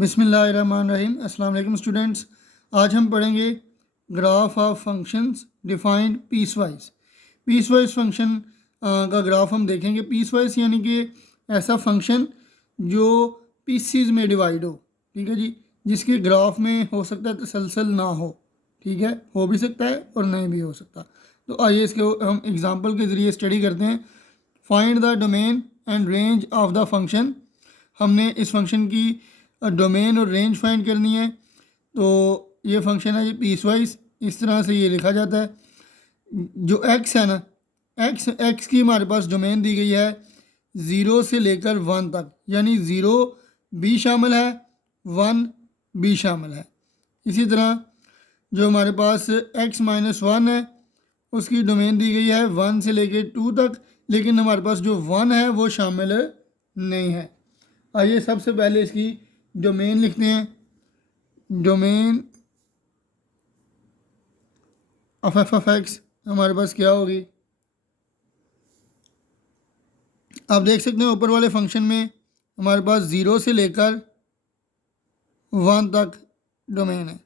बिस्मिल्लाहिर्रहमानिर्रहीम। अस्सलाम वालेकुम स्टूडेंट्स। आज हम पढ़ेंगे graph of functions defined piecewise. Piecewise function का ग्राफ हम देखेंगे। पीसवाइज यानी कि ऐसा फंक्शन जो पीसीज में डिवाइड हो, ठीक है जी, जिसके ग्राफ में हो सकता है तसलसल ना हो, ठीक है, हो भी सकता है और नहीं भी हो सकता। तो आइए इसके हम एग्जांपल के ज़रिए स्टडी करते हैं। Find the domain and range of the function. हमने इस फंक्शन की डोमेन और रेंज फाइंड करनी है। तो ये फंक्शन है ये पीसवाइज, इस तरह से ये लिखा जाता है। जो एक्स है ना, एक्स की हमारे पास डोमेन दी गई है 0 से लेकर 1 तक, यानी 0 भी शामिल है, 1 भी शामिल है। इसी तरह जो हमारे पास x-1 है उसकी डोमेन दी गई है 1 से लेकर 2 तक, लेकिन हमारे पास जो 1 है वो शामिल नहीं है। आइए सबसे पहले इसकी डोमेन लिखते हैं। डोमेन ऑफ एक्स हमारे पास क्या होगी, आप देख सकते हैं ऊपर वाले फंक्शन में हमारे पास 0 से लेकर 1 तक डोमेन है,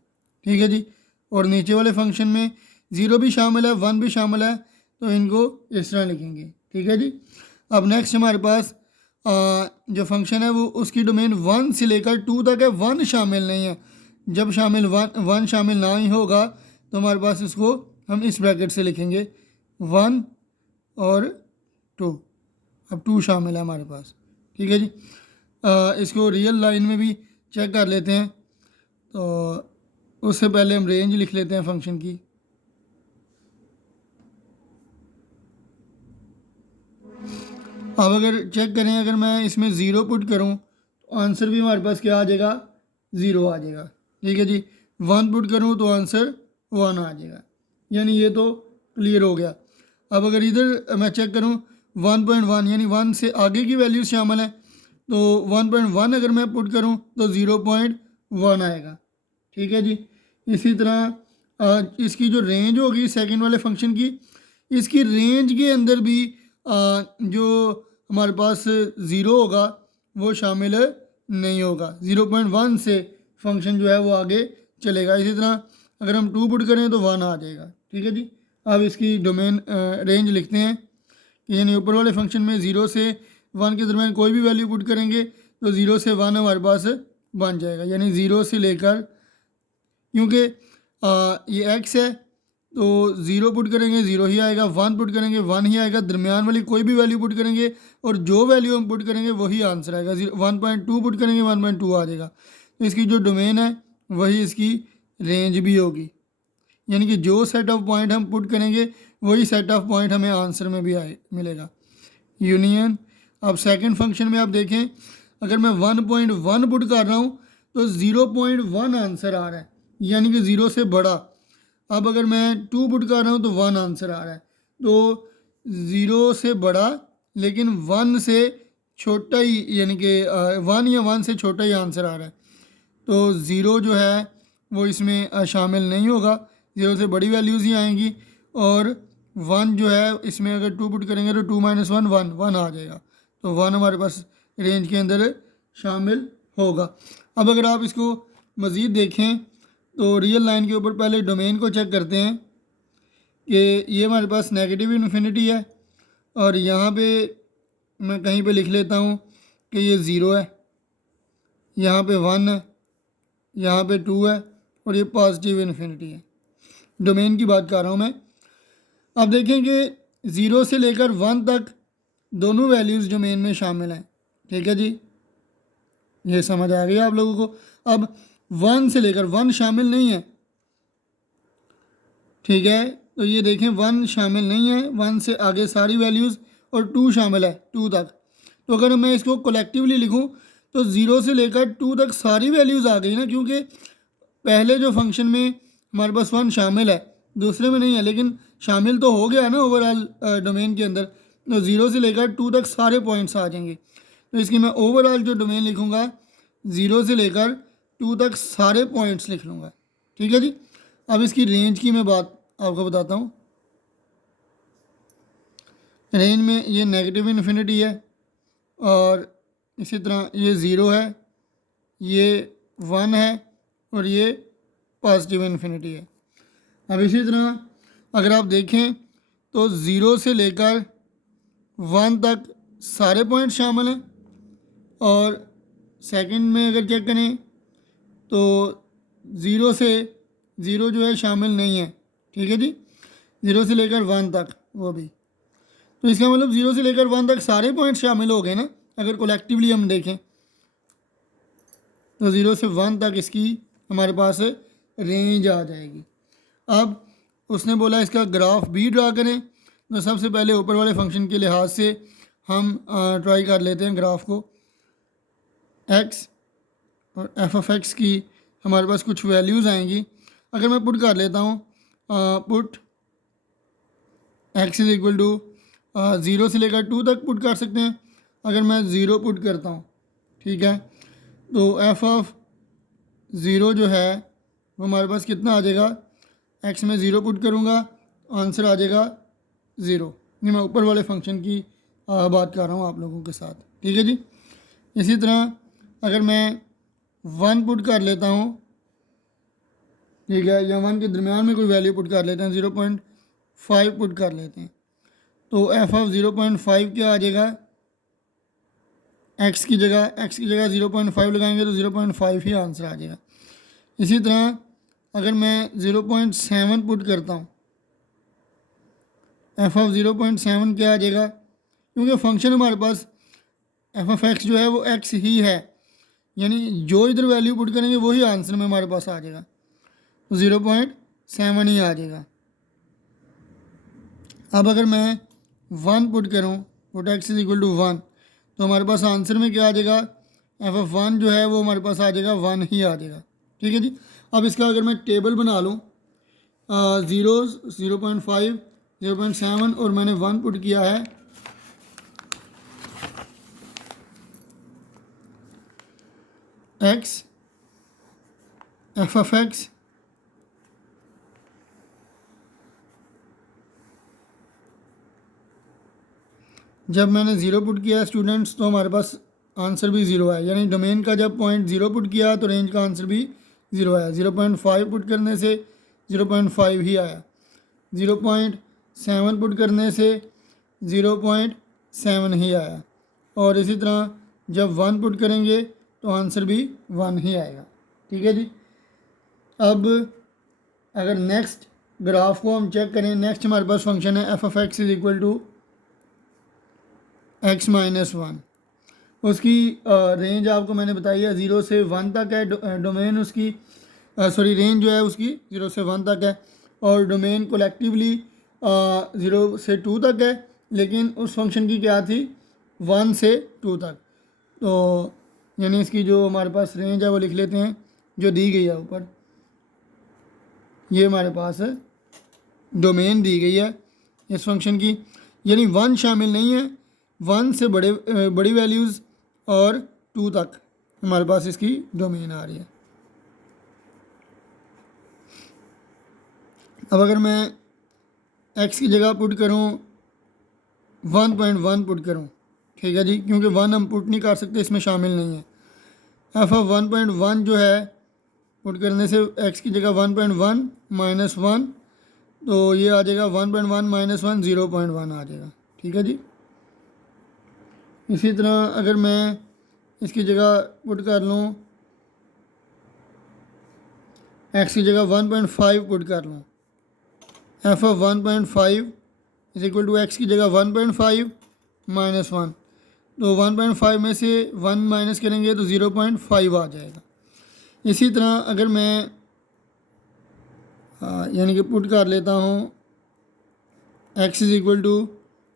ठीक है जी। और नीचे वाले फंक्शन में 0 भी शामिल है, 1 भी शामिल है, तो इनको इस तरह लिखेंगे, ठीक है जी। अब नेक्स्ट हमारे पास जो फंक्शन है वो उसकी डोमेन 1 से लेकर 2 तक है, 1 शामिल नहीं है। जब शामिल 1 शामिल ना ही होगा तो हमारे पास इसको हम इस ब्रैकेट से लिखेंगे 1 और 2। अब 2 शामिल है हमारे पास, ठीक है जी। इसको रियल लाइन में भी चेक कर लेते हैं। तो उससे पहले हम रेंज लिख लेते हैं फंक्शन की। अब अगर चेक करें, अगर मैं इसमें 0 पुट करूं तो आंसर भी हमारे पास क्या आ जाएगा, 0 आ जाएगा, ठीक है जी। 1 पुट करूं तो आंसर 1 आ जाएगा, यानी ये तो क्लियर हो गया। अब अगर इधर मैं चेक करूं 1.1 यानी 1 से आगे की वैल्यूज शामिल है, तो 1.1 अगर मैं पुट करूं तो 0.1 आएगा, ठीक है जी। इसी तरह इसकी जो रेंज होगी सेकंड वाले फंक्शन की, इसकी रेंज के अंदर भी जो हमारे पास 0 होगा वो शामिल नहीं होगा। 0.1 से फंक्शन जो है वो आगे चलेगा। इसी तरह अगर हम 2 पुट करें तो 1 आ जाएगा, ठीक है जी। अब इसकी डोमेन रेंज लिखते हैं कि यानी ऊपर वाले फंक्शन में 0 से 1 के दरमियान कोई भी वैल्यू पुट करेंगे तो 0 से 1 हमारे पास बन जाएगा, यानी 0 से लेकर, क्योंकि ये x है तो 0 पुट करेंगे 0 ही आएगा, 1 पुट करेंगे 1 ही आएगा, दरमियान वाली कोई भी वैल्यू पुट करेंगे और जो वैल्यू हम पुट करेंगे वही आंसर आएगा। 1.2 पुट करेंगे 1.2 आ जाएगा। तो इसकी जो डोमेन है वही इसकी रेंज भी होगी, यानी कि जो सेट ऑफ पॉइंट हम पुट करेंगे वही सेट ऑफ पॉइंट हमें आंसर में भी मिलेगा। यूनियन। अब सेकंड फंक्शन में आप देखें, अगर मैं 1.1 पुट कर रहा हूँ तो 0.1 आंसर आ रहा है, यानी कि 0 से बड़ा। अब अगर मैं 2 पुट कर रहा हूँ तो 1 आंसर आ रहा है। तो 0 से बड़ा लेकिन 1 से छोटा ही, यानी कि 1 या 1 से छोटा ही आंसर आ रहा है। तो 0 जो है वो इसमें शामिल नहीं होगा, 0 से बड़ी वैल्यूज़ ही आएंगी। और 1 जो है इसमें अगर 2 पुट करेंगे तो 2 - 1 1 आ जाएगा। तो 1 हमारे पास रेंज के अंदर शामिल होगा। अब अगर आप इसको मज़ीद देखें तो रियल लाइन के ऊपर पहले डोमेन को चेक करते हैं कि ये हमारे पास नेगेटिव इन्फिनिटी है, और यहाँ पे मैं कहीं पे लिख लेता हूँ कि ये 0 है, यहाँ पे 1 है, यहाँ पे 2 है, और ये पॉजिटिव इन्फिनिटी है। डोमेन की बात कर रहा हूँ मैं। अब देखें कि 0 से लेकर 1 तक दोनों वैल्यूज़ डोमेन में शामिल हैं, ठीक है जी। ये समझ आ गई आप लोगों को। अब 1 से लेकर 1 शामिल नहीं है, ठीक है, तो ये देखें 1 शामिल नहीं है, 1 से आगे सारी वैल्यूज़, और 2 शामिल है 2 तक। तो अगर मैं इसको कलेक्टिवली लिखूं तो 0 से लेकर 2 तक सारी वैल्यूज़ आ गई ना, क्योंकि पहले जो फंक्शन में हमारे पास 1 शामिल है, दूसरे में नहीं है, लेकिन शामिल तो हो गया ना ओवरऑल डोमेन के अंदर। तो 0 से लेकर 2 तक सारे पॉइंट्स आ जाएंगे। तो इसकी मैं ओवरऑल जो डोमेन लिखूँगा 0 से लेकर 2 तक सारे पॉइंट्स लिख लूँगा, ठीक है जी। अब इसकी रेंज की मैं बात आपको बताता हूँ। रेंज में ये नेगेटिव इन्फिनिटी है, और इसी तरह ये 0 है, ये 1 है और ये पॉजिटिव इन्फिनिटी है। अब इसी तरह अगर आप देखें तो 0 से लेकर 1 तक सारे पॉइंट शामिल हैं, और सेकंड में अगर चेक करें तो 0 से 0 जो है शामिल नहीं है। ठीक है जी, 0 से लेकर 1 तक वो भी, तो इसका मतलब 0 से लेकर 1 तक सारे पॉइंट शामिल हो गए ना। अगर कलेक्टिवली हम देखें तो 0 से 1 तक इसकी हमारे पास रेंज आ जाएगी। अब उसने बोला इसका ग्राफ भी ड्रा करें, तो सबसे पहले ऊपर वाले फंक्शन के लिहाज से हम ट्राई कर लेते हैं ग्राफ को। x और f(x) की हमारे पास कुछ वैल्यूज़ आएंगी। अगर मैं पुट कर लेता हूँ, put x is equal to 0 से लेकर 2 तक पुट कर सकते हैं। अगर मैं 0 पुट करता हूँ, ठीक है, तो f(0) जो है वो हमारे पास कितना आ जाएगा, x में 0 पुट करूँगा, आंसर आ जाएगा 0। ये मैं ऊपर वाले फंक्शन की बात कर रहा हूँ आप लोगों के साथ। ठीक है जी, इसी तरह अगर मैं 1 पुट कर लेता हूँ, ठीक है, या 1 के दरमियान में कोई वैल्यू पुट कर लेते हैं, 0.5 पुट कर लेते हैं, तो f(0.5) क्या आ जाएगा, x की जगह 0.5 लगाएंगे तो 0.5 ही आंसर आ जाएगा। इसी तरह अगर मैं 0.7 पुट करता हूँ, f(0.7) क्या आ जाएगा, क्योंकि फंक्शन हमारे पास f(x) जो है वो x ही है, यानी जो इधर वैल्यू पुट करेंगे वही आंसर में हमारे पास आ जाएगा, तो 0.7 ही आ जाएगा। अब अगर मैं 1 पुट करूँ, put x is equal to 1, तो हमारे पास आंसर में क्या आ जाएगा, f(1) जो है वो हमारे पास आ जाएगा 1 ही आ जाएगा। ठीक है जी, अब इसका अगर मैं टेबल बना लूँ, 0, 0.5, 0.7 और मैंने 1 पुट किया है, x f(x) जब मैंने 0 पुट किया है स्टूडेंट्स, तो हमारे पास आंसर भी 0 है, यानी डोमेन का जब पॉइंट 0 पुट किया तो रेंज का आंसर भी 0 आया। 0.5 पुट करने से 0.5 ही आया, 0.7 पुट करने से 0.7 ही आया, और इसी तरह जब 1 पुट करेंगे तो आंसर भी 1 ही आएगा। ठीक है जी, अब अगर नेक्स्ट ग्राफ को हम चेक करें, नेक्स्ट हमारे पास फंक्शन है f(x) is equal to x minus 1। उसकी रेंज आपको मैंने बताई है 0 से 1 तक है, डोमेन उसकी सॉरी रेंज जो है उसकी 0 से 1 तक है, और डोमेन कोलेक्टिवली 0 से 2 तक है, लेकिन उस फंक्शन की क्या थी, 1 से 2 तक। तो यानी इसकी जो हमारे पास रेंज है वो लिख लेते हैं, जो दी गई है ऊपर, ये हमारे पास है डोमेन दी गई है इस फंक्शन की, यानी 1 शामिल नहीं है, 1 से बड़ी वैल्यूज़ और 2 तक हमारे पास इसकी डोमेन आ रही है। अब अगर मैं x की जगह पुट करूँ 1.1 पुट करूँ, ठीक है जी, क्योंकि 1 हम पुट नहीं कर सकते, इसमें शामिल नहीं है। f(1.1) जो है पुट करने से x की जगह 1.1 माइनस 1, तो ये आ जाएगा 1.1 माइनस 1, 0.1 आ जाएगा। ठीक है जी, इसी तरह अगर मैं इसकी जगह पुट कर लूँ, x की जगह 1.5 पुट कर लूँ, f(1.5) is equal to x की जगह 1.5 माइनस 1, तो 1.5 में से 1 माइनस करेंगे तो 0.5 आ जाएगा। इसी तरह अगर मैं यानी कि पुट कर लेता हूँ x is equal to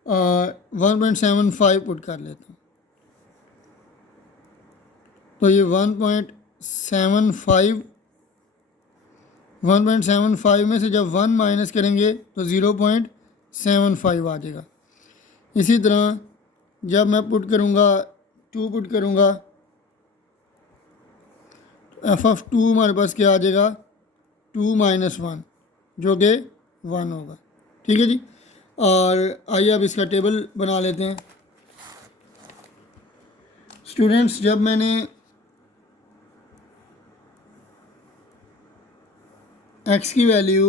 1.75 put कर लेता हूँ, तो ये 1.75 में से जब 1 माइनस करेंगे तो 0.75 आ जाएगा। इसी तरह जब मैं पुट करूँगा 2 पुट करूँगा, तो f(2) हमारे पास क्या आ जाएगा, 2 माइनस 1, जो कि 1 होगा। ठीक है जी, और आइए अब इसका टेबल बना लेते हैं स्टूडेंट्स। जब मैंने एक्स की वैल्यू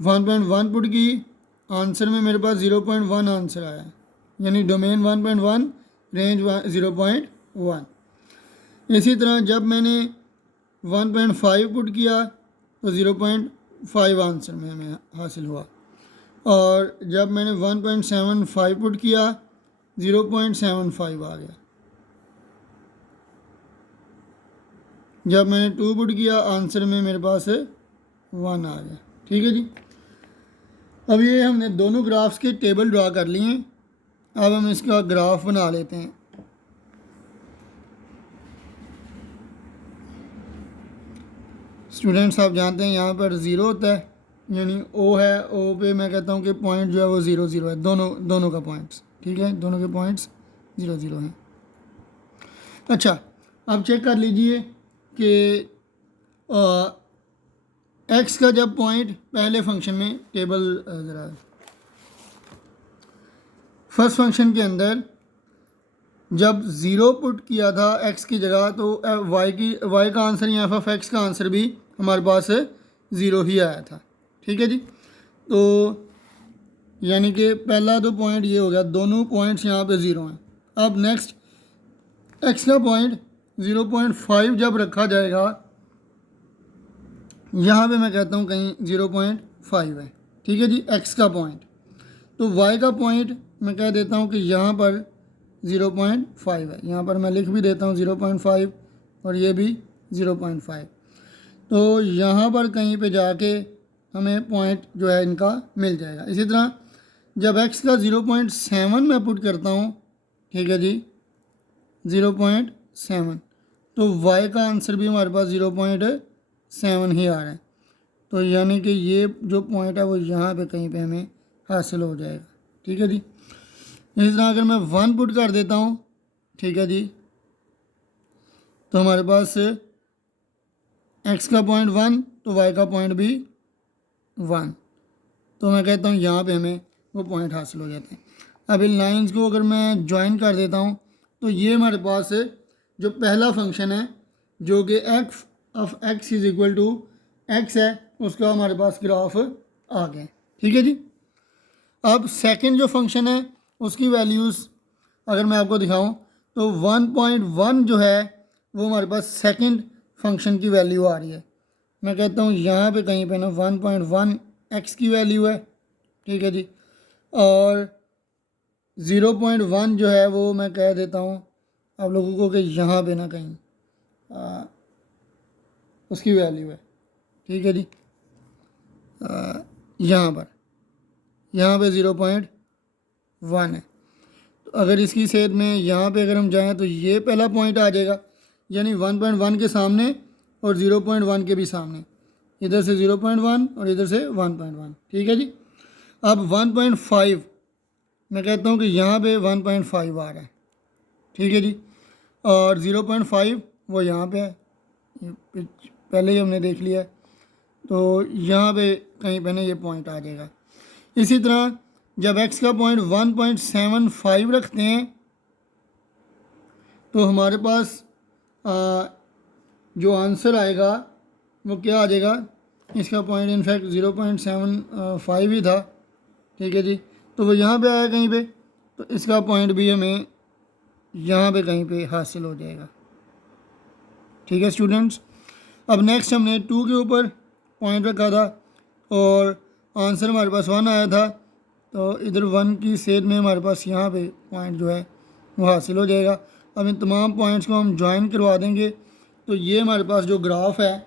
1.1 पुट की, आंसर में मेरे पास 0.1 आंसर आया, यानी डोमेन 1.1 रेंज 0.1। इसी तरह जब मैंने 1.5 पुट किया तो 0.5 आंसर में हमें हासिल हुआ, और जब मैंने 1.75 पुट किया 0.75 आ गया। जब मैंने 2 पुट किया आंसर में मेरे पास 1 आ गया। ठीक है जी। अब ये हमने दोनों ग्राफ्स के टेबल ड्रा कर लिए हैं। अब हम इसका ग्राफ बना लेते हैं। स्टूडेंट्स आप जानते हैं यहाँ पर ज़ीरो होता है, यानी ओ है, ओ पे मैं कहता हूँ कि पॉइंट जो है वो 0 0 है, दोनों का पॉइंट्स। ठीक है, दोनों के पॉइंट्स 0 0 हैं। अच्छा, अब चेक कर लीजिए कि एक्स का जब पॉइंट पहले फंक्शन में टेबल ज़रा फर्स्ट फंक्शन के अंदर जब 0 पुट किया था एक्स की जगह, तो वाई का आंसर या एफ एक्स का आंसर भी हमारे पास 0 ही आया था। ठीक है जी। तो यानी कि पहला तो पॉइंट ये हो गया, दोनों पॉइंट्स यहाँ पे 0 हैं। अब नेक्स्ट एक्स का पॉइंट 0.5 जब रखा जाएगा, यहाँ पे मैं कहता हूँ कहीं 0.5 है। ठीक है जी, एक्स का पॉइंट। तो वाई का पॉइंट मैं कह देता हूँ कि यहाँ पर 0.5 है, यहाँ पर मैं लिख भी देता हूँ 0.5 और ये भी 0.5। तो यहाँ पर कहीं पे जाके हमें पॉइंट जो है इनका मिल जाएगा। इसी तरह जब x का 0.7 मैं पुट करता हूँ, ठीक है जी, 0.7, तो y का आंसर भी हमारे पास 0.7 ही आ रहा है। तो यानी कि ये जो पॉइंट है वो यहाँ पे कहीं पे हमें हासिल हो जाएगा। ठीक है जी। इसी तरह अगर मैं 1 पुट कर देता हूँ, ठीक है जी, तो हमारे पास x का पॉइंट 1 तो y का पॉइंट भी 1, तो मैं कहता हूँ यहाँ पे हमें वो पॉइंट हासिल हो जाते हैं। अब इन लाइंस को अगर मैं ज्वाइन कर देता हूँ तो ये हमारे पास जो पहला फंक्शन है जो कि F of x is equal to X है, उसका हमारे पास ग्राफ आ गया। ठीक है जी। अब सेकंड जो फंक्शन है उसकी वैल्यूज़ अगर मैं आपको दिखाऊं तो 1.1 जो है वो हमारे पास सेकंड फंक्शन की वैल्यू आ रही है। मैं कहता हूँ यहाँ पे कहीं पे ना 1.1 एक्स की वैल्यू है। ठीक है जी। और 0.1 जो है वो मैं कह देता हूँ आप लोगों को कि यहाँ पे ना कहीं उसकी वैल्यू है। ठीक है जी। यहाँ पे 0.1 है। तो अगर इसकी सेध में यहाँ पे अगर हम जाएँ तो ये पहला पॉइंट आ जाएगा, यानी 1.1 के सामने और 0.1 के भी सामने, इधर से 0.1 और इधर से 1.1। ठीक है जी। अब 1.5 मैं कहता हूँ कि यहाँ पे 1.5 आ रहा है। ठीक है जी। और 0.5 वो यहाँ पे है, पहले ही हमने देख लिया है, तो यहाँ पे कहीं पे ना ये पॉइंट आ जाएगा। इसी तरह जब x का पॉइंट 1.75 रखते हैं तो हमारे पास जो आंसर आएगा वो क्या आ जाएगा, इसका पॉइंट इनफैक्ट 0.75 ही था। ठीक है जी। तो वो यहाँ पे आया कहीं पे, तो इसका पॉइंट भी हमें यहाँ पे कहीं पे हासिल हो जाएगा। ठीक है स्टूडेंट्स। अब नेक्स्ट हमने 2 के ऊपर पॉइंट रखा था और आंसर हमारे पास 1 आया था, तो इधर 1 की सेध में हमारे पास यहाँ पे पॉइंट जो है वो हासिल हो जाएगा। अब इन तमाम पॉइंट्स को हम ज्वाइन करवा देंगे तो ये हमारे पास जो ग्राफ है,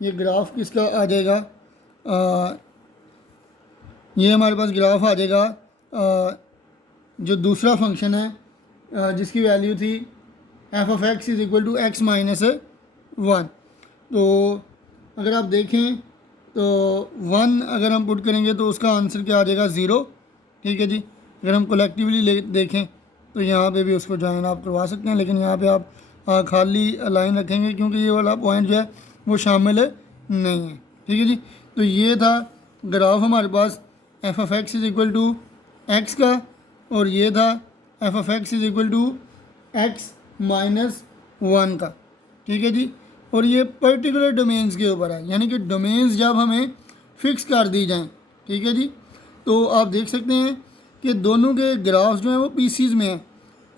ये ग्राफ किसका आ जाएगा, ये हमारे पास ग्राफ आ जाएगा जो दूसरा फंक्शन है जिसकी वैल्यू थी F of x is equal to x minus 1। तो अगर आप देखें तो 1 अगर हम पुट करेंगे तो उसका आंसर क्या आ जाएगा, 0। ठीक है जी। अगर हम कलेक्टिवली देखें तो यहाँ पे भी उसको ज्वाइन आप करवा सकते हैं, लेकिन यहाँ पे आप खाली लाइन रखेंगे क्योंकि ये वाला पॉइंट जो है वो शामिल नहीं है। ठीक है जी। तो ये था ग्राफ हमारे पास f of x is equal to x का, और ये था f of x is equal to x minus 1 का। ठीक है जी। और ये पर्टिकुलर डोमेन्स के ऊपर है, यानी कि डोमेन्स जब हमें फिक्स कर दी जाएं, ठीक है जी, तो आप देख सकते हैं कि दोनों के ग्राफ्स जो हैं वो पीसीज में हैं।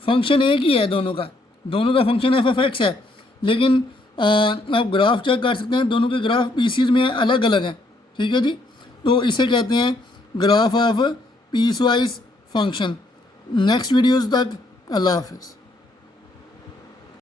फंक्शन एक ही है दोनों का फंक्शन एफ ऑफ एक्स है, लेकिन आप ग्राफ चेक कर सकते हैं दोनों के ग्राफ पीसीज में अलग अलग हैं, ठीक है जी। तो इसे कहते हैं graph of peace wise function. Next videos तक अल्लाह हाफिज़।